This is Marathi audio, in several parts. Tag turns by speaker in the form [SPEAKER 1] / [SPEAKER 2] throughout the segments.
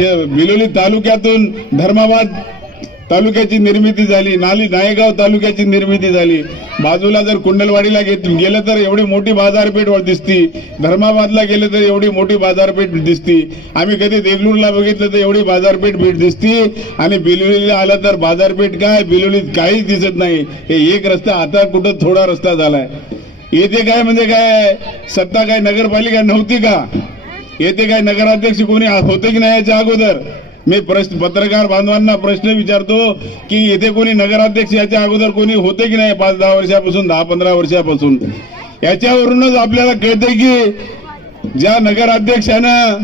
[SPEAKER 1] बिलोली तालुक्यातून धर्माबाद तालुक्याची निर्मिती झाली नाली नायगाव तालुक्याची निर्मिती झाली. बाजूला जर कुंडलवाडीला गेलं तर एवढी मोठी बाजारपेठ वर दिसती. धर्माबादला गेलं तर एवढी मोठी बाजारपेठ दिसती. आम्ही कधी देगलूरला बघितलं तर एवढी बाजारपेठ भेट दिसती. आणि बिलोलीला आलं तर बाजारपेठ काय? बिलोलीत काहीच दिसत नाही. हे एक रस्ता आता कुठं थोडा रस्ता झालाय. येथे काय म्हणजे काय? सत्ता काय नगरपालिका नव्हती का? येथे काय नगराध्यक्ष कोणी होते की नाही याच्या अगोदर? मी प्रश्न पत्रकार बांधवांना प्रश्न विचारतो की येथे कोणी नगराध्यक्ष याच्या अगोदर कोणी होते की नाही पाच दहा वर्षापासून दहा पंधरा वर्षापासून? याच्यावरूनच आपल्याला कळते की ज्या नगराध्यक्षानं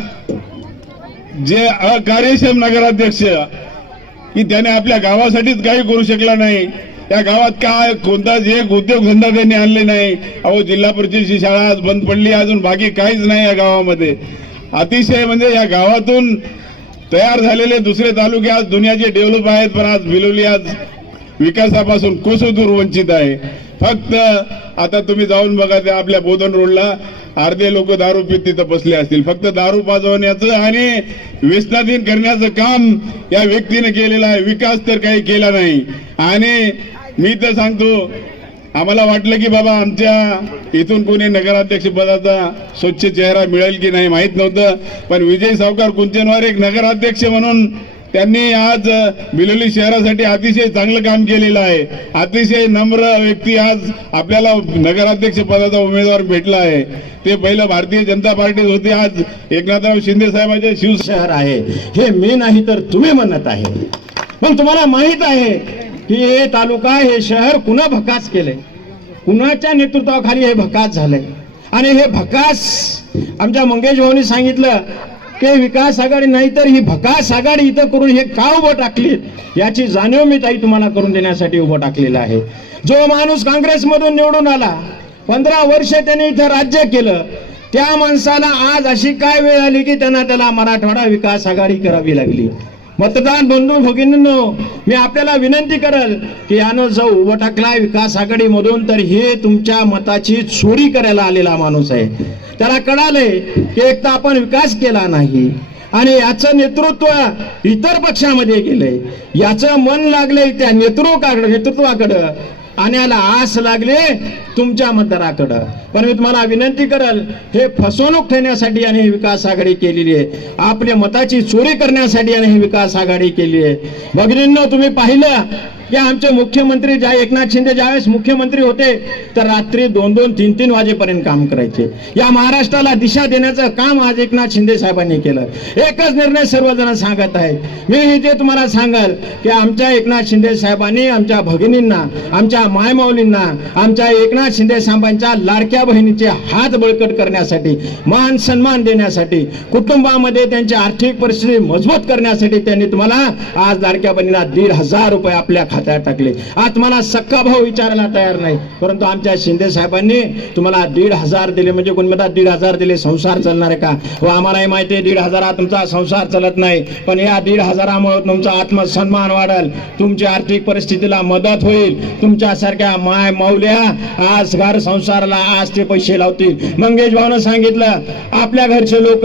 [SPEAKER 1] जे अकार्यक्षम नगराध्यक्ष की त्याने आपल्या गावासाठीच काही करू शकला नाही. त्या गावात काय कोणताच एक उद्योगधंदा त्यांनी आणले नाही. अहो जिल्हा परिषदेची शाळा आज बंद पडली अजून बाकी काहीच नाही या गावामध्ये. अतिशय म्हणजे या गावातून तयार झालेले दुसरे तालुके आज दुनियाचे डेव्हलप आहेत पण आज बिलोली आज विकासापासून कोसदूर वंचित आहे. फक्त आता तुम्ही जाऊन बघा त्या आपल्या बोधन रोडला अर्धे लोक दारू पित तिथं बसले असतील. फक्त दारू पाजवण्याचं आणि व्यसनाधीन करण्याचं काम या व्यक्तीने केलेलं आहे. विकास तर काही केला नाही. आणि मी तर सांगतो आम्हाला वाटलं की बाबा आमच्या इथून कोणी नगराध्यक्ष पदाचा स्वच्छ चेहरा मिळेल की नाही माहीत नव्हतं. पण विजय सावकार कुंचनवार एक नगराध्यक्ष म्हणून त्यांनी आज बिलोली शहरासाठी अतिशय चांगलं काम केलेलं आहे. अतिशय नम्र व्यक्ती आज आपल्याला नगराध्यक्ष पदाचा उमेदवार भेटला आहे. ते पहिलं भारतीय जनता पार्टीत होते आज एकनाथराव शिंदे साहेबांचे शिव
[SPEAKER 2] शहर आहे. हे मी नाही तर तुम्ही म्हणत आहे. पण तुम्हाला माहीत आहे की हे तालुका हे शहर कुणा भकास केलंय. कुणाच्या नेतृत्वाखाली हे भकास झालंय. आणि हे भकास आमच्या मंगेश भाऊनी सांगितलं की विकास आघाडी नाही तर ही भकास आघाडी इथं करून हे का उभं टाकली? याची जाणीव मी ताई तुम्हाला करून देण्यासाठी उभं टाकलेलं आहे. जो माणूस काँग्रेसमधून निवडून आला पंधरा वर्ष त्याने इथं राज्य केलं त्या माणसाला आज अशी काय वेळ आली की त्यांना त्याला मराठवाडा विकास आघाडी करावी लागली? मतदान बंधू भगिनींनो मी आपल्याला विनंती करल की यानं जो उभं टाकलाय विकास आघाडीमधून तर हे तुमच्या मताची चोरी करायला आलेला माणूस आहे. त्याला कळालंय की एक तर आपण विकास केला नाही आणि याचं नेतृत्व इतर पक्षामध्ये गेलंय याचं मन लागलंय त्या नेतृत्वाकडं नेतृत्वाकडं. आणायला आस लागले तुमच्या मतदाराकडं. पण मी तुम्हाला विनंती करल हे फसवणूक ठेवण्यासाठी आणि ही विकास आघाडी केलेली आहे. आपल्या मताची चोरी करण्यासाठी आणि ही विकास आघाडी केली आहे. भगिनींनो तुम्ही पाहिलं की आमचे मुख्यमंत्री ज्या एकनाथ शिंदे ज्यावेळेस मुख्यमंत्री होते तर रात्री दोन दोन तीन तीन वाजेपर्यंत काम करायचे. या महाराष्ट्राला दिशा देण्याचं काम आज एकनाथ शिंदे साहेबांनी केलं. एकच निर्णय सर्वजण सांगत आहे मी हे जे तुम्हाला सांगाल की आमच्या एकनाथ शिंदे साहेबांनी आमच्या भगिनींना आमच्या मायमाऊलींना आमच्या एकनाथ शिंदे साहेबांच्या लाडक्या बहिणीचे हात बळकट करण्यासाठी मान सन्मान देण्यासाठी कुटुंबामध्ये त्यांची आर्थिक परिस्थिती मजबूत करण्यासाठी त्यांनी तुम्हाला आज लाडक्या बहिणीला दीड हजार रुपये आपल्या खात्यात टाकले. आज तुम्हाला सक्का भाऊ विचारायला तयार नाही. परंतु आमच्या शिंदे साहेबांनी तुम्हाला दीड हजार दिले. म्हणजे कोण म्हणतात दीड हजार दिले संसार चालणार आहे का? व आम्हालाही माहिती आहे दीड हजारात तुमचा संसार चालत नाही. पण या दीड हजारामुळे तुमचा आत्मसन्मान वाढेल. तुमच्या आर्थिक परिस्थितीला मदत होईल. तुमच्यासारख्या माय माऊल्या आज घर संसाराला आज ते पैसे लावतील. मंगेश भाऊनं सांगितलं आपल्या घरचे लोक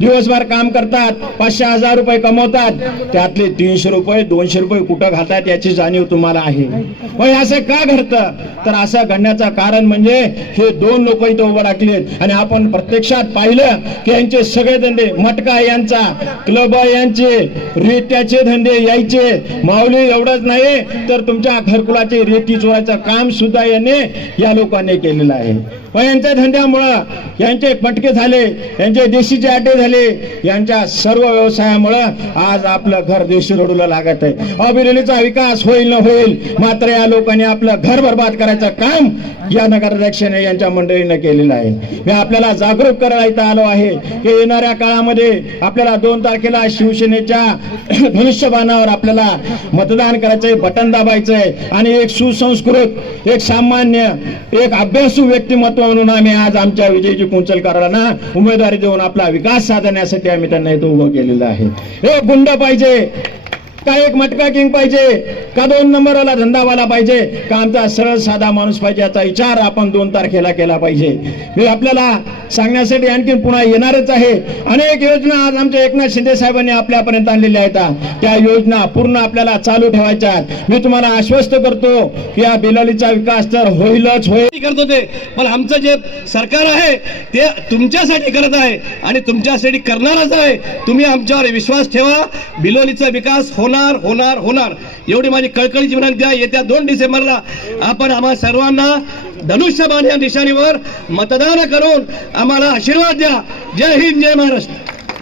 [SPEAKER 2] दिवसभर काम करतात पाचशे हजार रुपये कमवतात. त्यातले तीनशे रुपये दोनशे रुपये कुठं घालतात याची जाणीव तुम्हाला आहे. पण असं का घडतं? तर असं घडण्याचं कारण म्हणजे हे दोन लोक इथं उभं टाकलेत आणि आपण प्रत्यक्षात पाहिलं की यांचे सगळे धंदे मटका यांचा क्लब यांचे रेट्याचे धंदे यायचे. माऊली एवढंच नाही तर तुमच्या घरकुलाचे रेती चोरायचं काम सुद्धा याने या लोकांनी केलेलं आहे. पण यांच्या धंद्यामुळं यांचे पटके झाले यांचे देशीचे आटे झाले यांच्या सर्व व्यवसायामुळं आज आपलं घर देशी रडूला लागत आहे. अभिरेलीचा विकास होईल न होईल. मात्र या लोकांनी आपलं घर बर्बाद करायचं काम या नगराध्यक्षाने यांच्या मंडळीनं केलेलं आहे. मी आपल्याला जागरूक करायला आलो आहे की येणाऱ्या काळामध्ये आपल्याला दोन तारखेला शिवसेनेच्या धनुष्यबाणावर आपल्याला मतदान करायचंय बटन दाबायचंय आणि एक सुसंस्कृत एक सामान्य एक अभ्यासू व्यक्तिमत्व म्हणून आम्ही आज आमच्या विजयजी कुंचलकरांना उमेदवारी देऊन आपला विकास साधण्यासाठी आम्ही त्यांना इथं उभं केलेलं आहे. हे गुंड पाहिजे. का एक मटका किंग पाहिजे? का दोन नंबरवाला धंदावाला पाहिजे? का आमचा सरळ साधा माणूस पाहिजे? याचा विचार आपण दोन तारखेला केला पाहिजे. मी आपल्याला सांगण्यासाठी आणखी पुन्हा येणारच आहे. अनेक योजना आज आमच्या एकनाथ शिंदे साहेबांनी आपल्यापर्यंत आणलेल्या आहेत. त्या योजना पूर्ण आपल्याला चालू ठेवायच्या मी तुम्हाला आश्वस्त करतो की या बिलालीचा विकास तर होईलच होईल.
[SPEAKER 3] करत होते पण आमचं जे सरकार आहे ते तुमच्यासाठी करत आहे आणि तुमच्यासाठी करणारच आहे. तुम्ही आमच्यावर विश्वास ठेवा. बिलोलीचा विकास होणार होणार होणार. एवढी माझी कळकळीची विनंती आहे येत्या दोन डिसेंबरला आपण आम्हा सर्वांना धनुष्यबाण या निशाणीवर मतदान करून आम्हाला आशीर्वाद द्या. जय हिंद जय महाराष्ट्र.